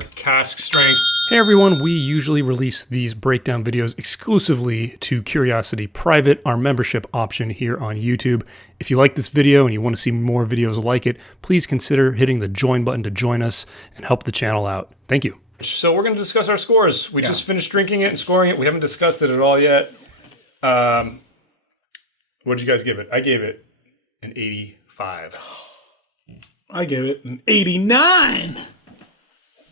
trademark cask strength. Hey everyone, we usually release these breakdown videos exclusively to Curiosity Private, our membership option here on YouTube. If you like this video and you want to see more videos like it, please consider hitting the join button to join us and help the channel out. Thank you. So we're going to discuss our scores. We just finished drinking it and scoring it. We haven't discussed it at all yet. What did you guys give it? I gave it an 85. I gave it an 89.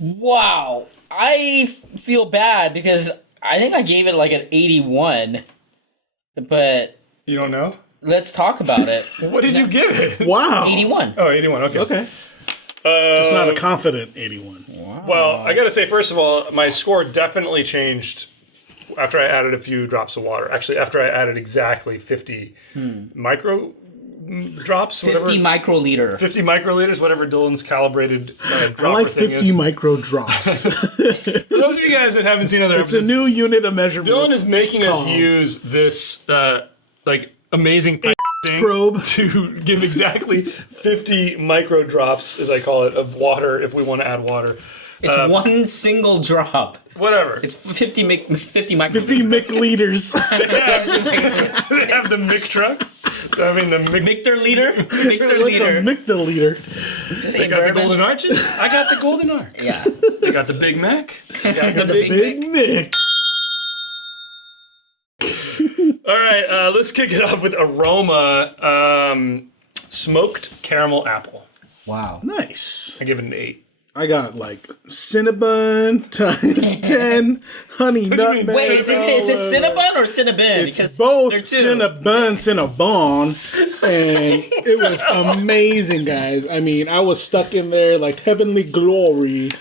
Wow. I feel bad because I think I gave it like an 81. But you don't know? Let's talk about it. What did you give it? Wow. 81. Oh, 81. Okay. Okay. Just not a confident 81. Wow. Well, I got to say, first of all, my score definitely changed after I added a few drops of water. Actually, after I added exactly 50 micro drops, 50 microliter. 50 microliters, whatever Dylan's calibrated dropper I like thing 50 is. micro drops. For those of you guys that haven't seen other It's a episodes, new unit of measurement. Dylan is making us called use this amazing thing probe to give exactly 50 micro drops, as I call it, of water if we want to add water. It's one single drop. Whatever. It's 50 microliters. 50 micliters. They have the Mick truck. I mean, the Mictor liter? Mictor What's a liter. mictoliter? They got the golden arches. I got the golden arcs. Yeah. They got the Big Mac. I got the Big Big Mick. All right, let's kick it off with Aroma smoked caramel apple. Wow. Nice. I give it an 8. I got like Cinnabon times 10, honey nutmeg. Wait, is it Cinnabon or Cinnabon? It's both they're two. Cinnabon, and it was amazing, guys. I mean, I was stuck in there like heavenly glory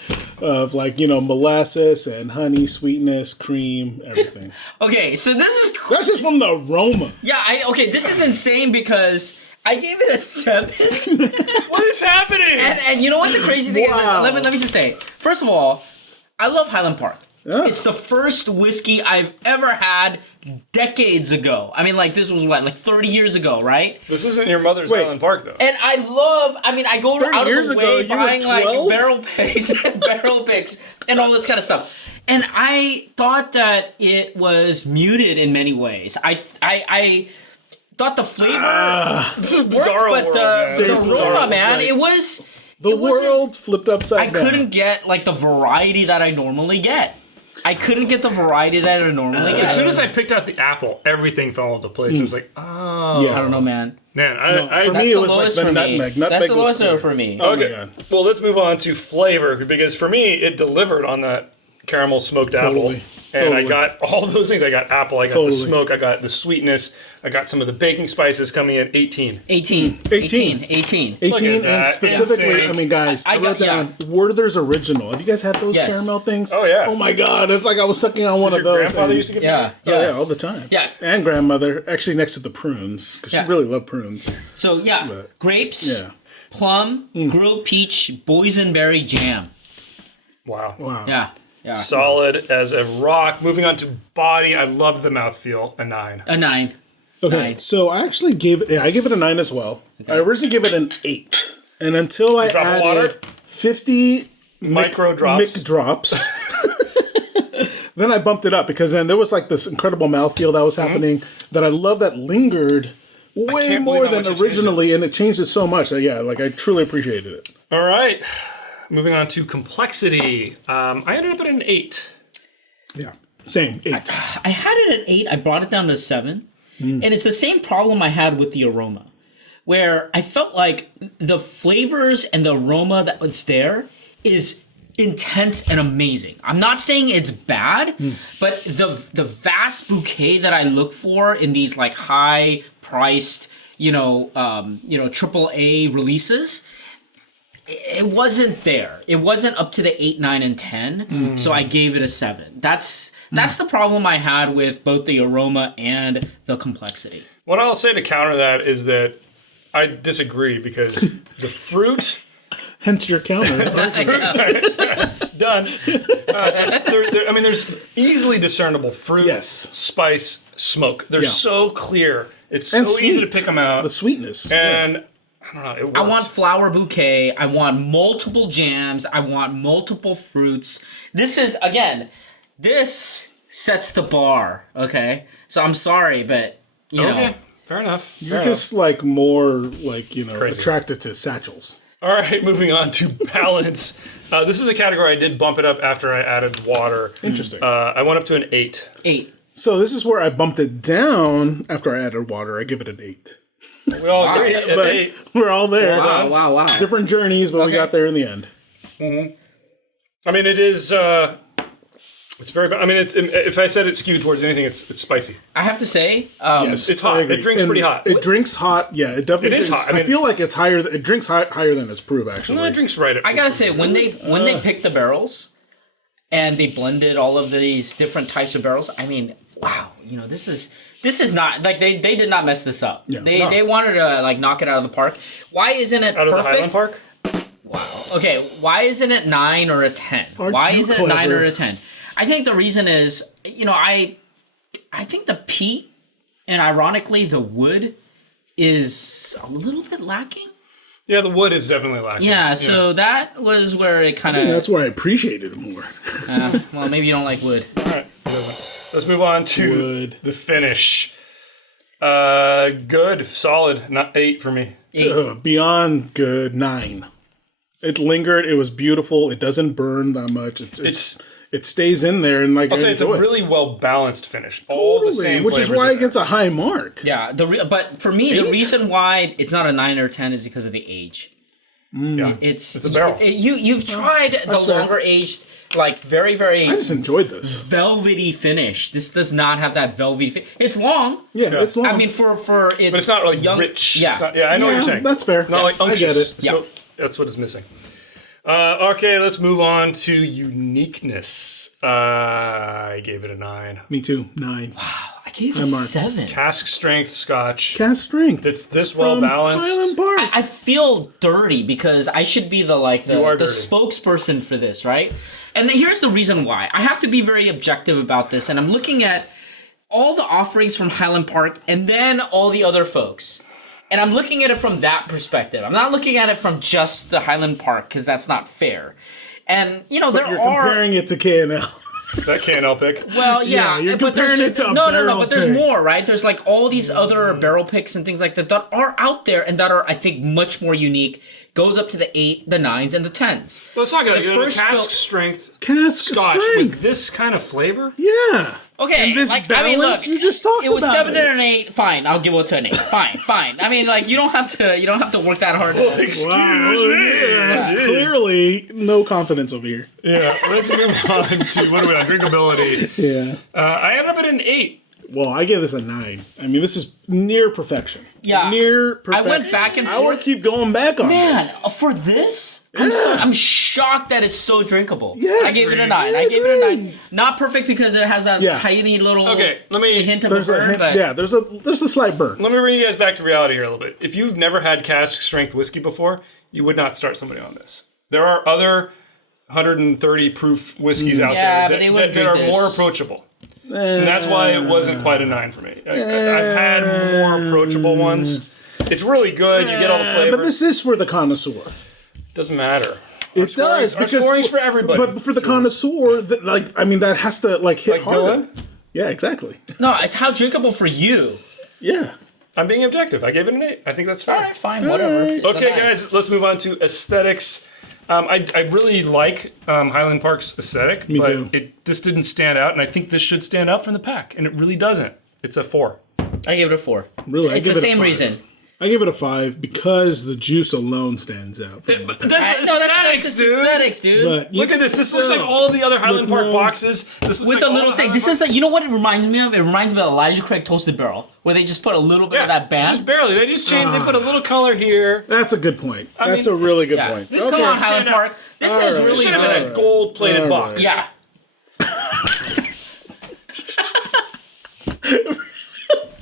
of molasses and honey, sweetness, cream, everything. Okay, so this is... That's just from the aroma. Yeah, okay, this is insane because I gave it a 7. What is happening? And you know what the crazy thing Wow. is? Let me just say. First of all, I love Highland Park. Yeah. It's the first whiskey I've ever had decades ago. I mean, this was what, 30 years ago, right? This isn't your mother's Wait. Highland Park, though. And I go 30 out years of the ago, way you were buying 12? barrel picks and all this kind of stuff. And I thought that it was muted in many ways. I thought the flavor This is worked, bizarro but world, the man. Seriously, aroma, bizarro. man, Like, it was... The it wasn't- world flipped upside down. I couldn't get the variety that I normally get. I couldn't get the variety that I normally get. As soon as I picked out the apple, everything fell into place. It was like, oh. Yeah. I don't know, man. Man, For That's me, the it was like lowest the for me. nutmeg. That's Nutmeg the was lowest good. for me. Oh my Okay, God. well, let's move on to flavor, because for me, it delivered on that caramel smoked apple. And I got all those things. I got apple, I got the smoke, I got the sweetness, I got some of the baking spices coming in. 18. 18. 18. 18. 18, and that. specifically, Insane. I mean, guys, I wrote got- down Werther's Original. Have you guys had those Yes. caramel things? Oh, yeah. Oh my God, it's like I was sucking on one Your of those. grandfather and- used to give Yeah. me Oh, yeah, all the time. Yeah. And grandmother, actually next to the prunes, because Yeah. she really loved prunes. So, yeah. But- Grapes, Yeah. plum, grilled peach, boysenberry jam. Wow. Wow. Yeah. Yeah. Solid as a rock. Moving on to body, I love the mouthfeel. A 9. A 9. Okay, 9. so I actually gave it a 9 as well. I originally gave it an 8. And until I drop of added water? 50 Micro drops. Mick drops, then I bumped it up because then there was like this incredible mouthfeel that was happening that I love that lingered way can't more believe how than much it changed originally, and it changed it so much that, yeah, I truly appreciated it. All right. Moving on to complexity. I ended up at an 8. Yeah, same 8. I had it at 8. I brought it down to 7. And it's the same problem I had with the aroma, where I felt like the flavors and the aroma that was there is intense and amazing. I'm not saying it's bad, but the vast bouquet that I look for in these high priced, AAA releases, it wasn't there. It wasn't up to the 8, 9, and 10. So I gave it a 7. That's the problem I had with both the aroma and the complexity. What I'll say to counter that is that I disagree, because the fruit... Hence your counter. Done. There's easily discernible fruit, Yes. spice, smoke. They're Yeah. so clear. It's And so easy to sweet. pick them out. The sweetness. And I don't know. It worked. I want flower bouquet. I want multiple jams. I want multiple fruits. This is, again, this sets the bar, okay? So I'm sorry, but, you know. Fair enough. You're just like more like, you know, Crazy. attracted to satchels. All right, moving on to balance. This is a category I did bump it up after I added water. Interesting. I went up to an 8. 8. So this is where I bumped it down after I added water. I give it an 8. We all agree at But 8. we're all there. Wow. Different journeys, but we got there in the end. I mean, it is. It's very. I mean, if I said it's skewed towards anything, it's spicy. I have to say, Yes, It's I hot. agree. It drinks And pretty hot. It drinks hot. Yeah, it definitely It is drinks. hot. I mean, I feel like it's higher. It drinks higher than its proof, actually. No, it drinks right. I gotta say, when they picked the barrels and they blended all of these different types of barrels, I mean, wow, you know, this is not like they did not mess this up. Yeah. They wanted to like knock it out of the park. Why isn't it Out of perfect? the Highland Park. Wow. Okay, why isn't it 9 or a 10? Aren't Why you is it a 9 or clever? a 10? I think the reason is, you know, I think the peat and ironically the wood is a little bit lacking. Yeah, the wood is definitely lacking. Yeah, so that was where it kind I think of. that's why I appreciated it more. Well, maybe you don't like wood. All right. Let's move on to Wood. the finish. Good, solid, not 8 for me. Beyond good, 9. It lingered. It was beautiful. It doesn't burn that much. It stays in there, and like I'll say it's a enjoy it. really well balanced finish. All the Totally, same, which is flavors why in it gets a high mark. Yeah, but for me, the 8? reason why it's not a 9 or 10 is because of the age. there. Yeah, It's a barrel. You've tried the fair. longer aged, like very very I just enjoyed this. velvety finish. This does not have that velvety finish. It's long. Yeah, it's long. I mean, for it's but it's not really young, rich. Yeah, It's not- I know what you're saying. That's fair. Not like I unctuous. get it. It's Yeah. that's what is missing. Okay, let's move on to uniqueness. I gave it a 9. Me too. 9. I gave it a marked. 7. Cask strength Scotch. Cask strength. It's this well From balanced. Highland Park. I feel dirty because I should be the are dirty. spokesperson for this, right? And here's the reason why. I have to be very objective about this, and I'm looking at all the offerings from Highland Park and then all the other folks. And I'm looking at it from that perspective. I'm not looking at it from just the Highland Park because that's not fair. And, you know, But you're comparing it to K&L. That can't help pick. Well, yeah, you're but comparing there's it to a no, barrel but there's pick. more, right? There's like all these other barrel picks and things like that that are out there and that are, I think, much more unique. Goes up to the 8, the 9s, and the 10s. Let's talk about The the first cask fill- strength Cask Scotch strength. with this kind of flavor. Yeah. Okay, And this like balance, I mean, look, you just talked it was about 7 it. and an 8. Fine, I'll give it to an 8. Fine. I mean, like you don't have to work that hard. Excuse me. Yeah, clearly, no confidence over here. Yeah, let's move on to what are we on? Drinkability. Yeah. I ended up at an 8. Well, I give this a 9. I mean, this is near perfection. Yeah. Near perfection. went back and I would forth. keep going back on Man, this. for this, Yeah. I'm shocked that it's so drinkable. Yes, I gave it a 9. I I gave it a agree. 9. Not perfect because it has that Yeah. tiny little Okay, let me hint of There's a a burn, hint, but yeah, there's a slight burn. Let me bring you guys back to reality here a little bit. If you've never had cask strength whiskey before, you would not start somebody on this. There are other 130 proof whiskeys out Yeah, there but they wouldn't that are drink more this. approachable. And that's why it wasn't quite a 9 for me. I've had more approachable ones. It's really good. You get all the flavors. But this is for the connoisseur. Doesn't matter. It does Our because scoring's for everybody. But for the connoisseur, that has to like hit Like harder. Dylan, Yeah, exactly. no, it's how drinkable for you. Yeah. I'm being objective. I gave it an 8. I think that's fair. All right, fine, whatever. It's a Okay, 9. guys, let's move on to aesthetics. I really like Highland Park's aesthetic, Me but too. this didn't stand out, and I think this should stand out from the pack, and it really doesn't. It's a 4. I gave it a 4. Really, I It's give the it a same 5. reason. I give it a 5 because the juice alone stands out. But that's No, that's aesthetics, just dude. aesthetics, dude. But Look at this. This looks like all the other Highland Park boxes. This looks With like a all little the thing. Highland This Park- is like, you know what it reminds me of? It reminds me of Elijah Craig Toasted Barrel, where they just put a little bit of that band. Just barely. They just changed. They put a little color here. That's a good point. That's mean, a really good Yeah. point. This come on, Highland stand out. Park. This All is right. really Should have been a good. gold-plated All box. right. Yeah.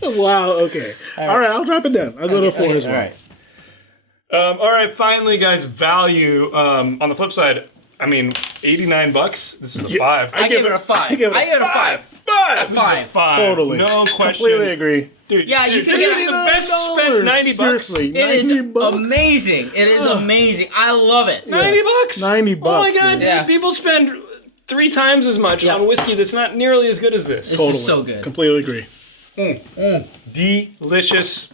Wow, okay. All right, I'll drop it down. I'll go to a 4 as well. All right. All right, finally, guys, value. On the flip side, I mean, $89. This is a 5. I gave it a 5. I gave it a 5. 5. 5. Totally. No question. Completely agree. Dude, Yeah, you can this get is the best spent $90. Seriously, It is 90 bucks? amazing. It is amazing. I love it. $90? 90 Oh my bucks, god, man. dude, Yeah. people spend 3 times as much Yeah. on whiskey that's not nearly as good as this. This Totally. is so good. Completely agree. Delicious.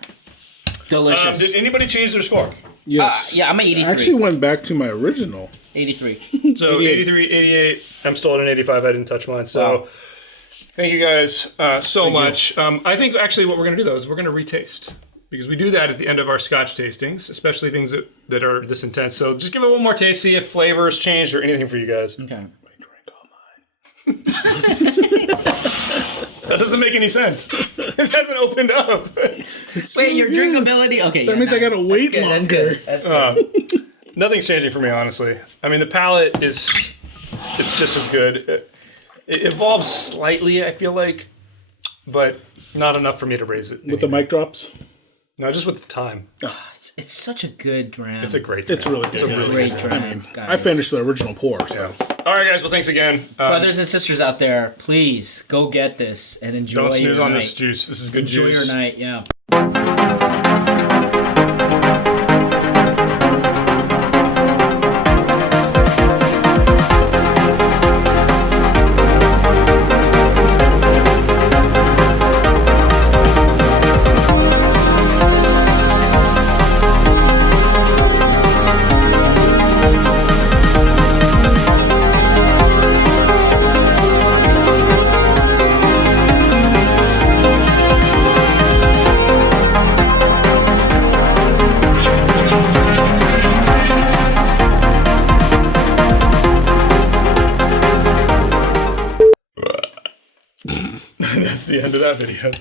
Delicious. Did anybody change their score? Yes. Yeah, I'm at 83. I actually went back to my original. 83. So 88. 83, 88. I'm still at an 85. I didn't touch mine. So Wow. thank you guys so much. I think actually what we're going to do though is we're going to retaste. Because we do that at the end of our Scotch tastings, especially things that are this intense. So just give it one more taste, see if flavors changed or anything for you guys. Okay. That doesn't make any sense. It hasn't opened up. Wait, your drinkability? Okay. That means I gotta wait That's longer. good. That's good. Nothing's changing for me, honestly. I mean, the palate it's just as good. It evolves slightly, I feel like, but not enough for me to raise it. With the mic drops. No, just with the time. It's such a good dram. It's a great It's drink. really good. It's a guys. great dram, I mean, guys. I finished the original pour. So. All right, guys. Well, thanks again. Brothers and sisters out there, please go get this and enjoy Don't snooze your on night. this juice. This is good Enjoy juice. your night, yeah. That's the end of that video.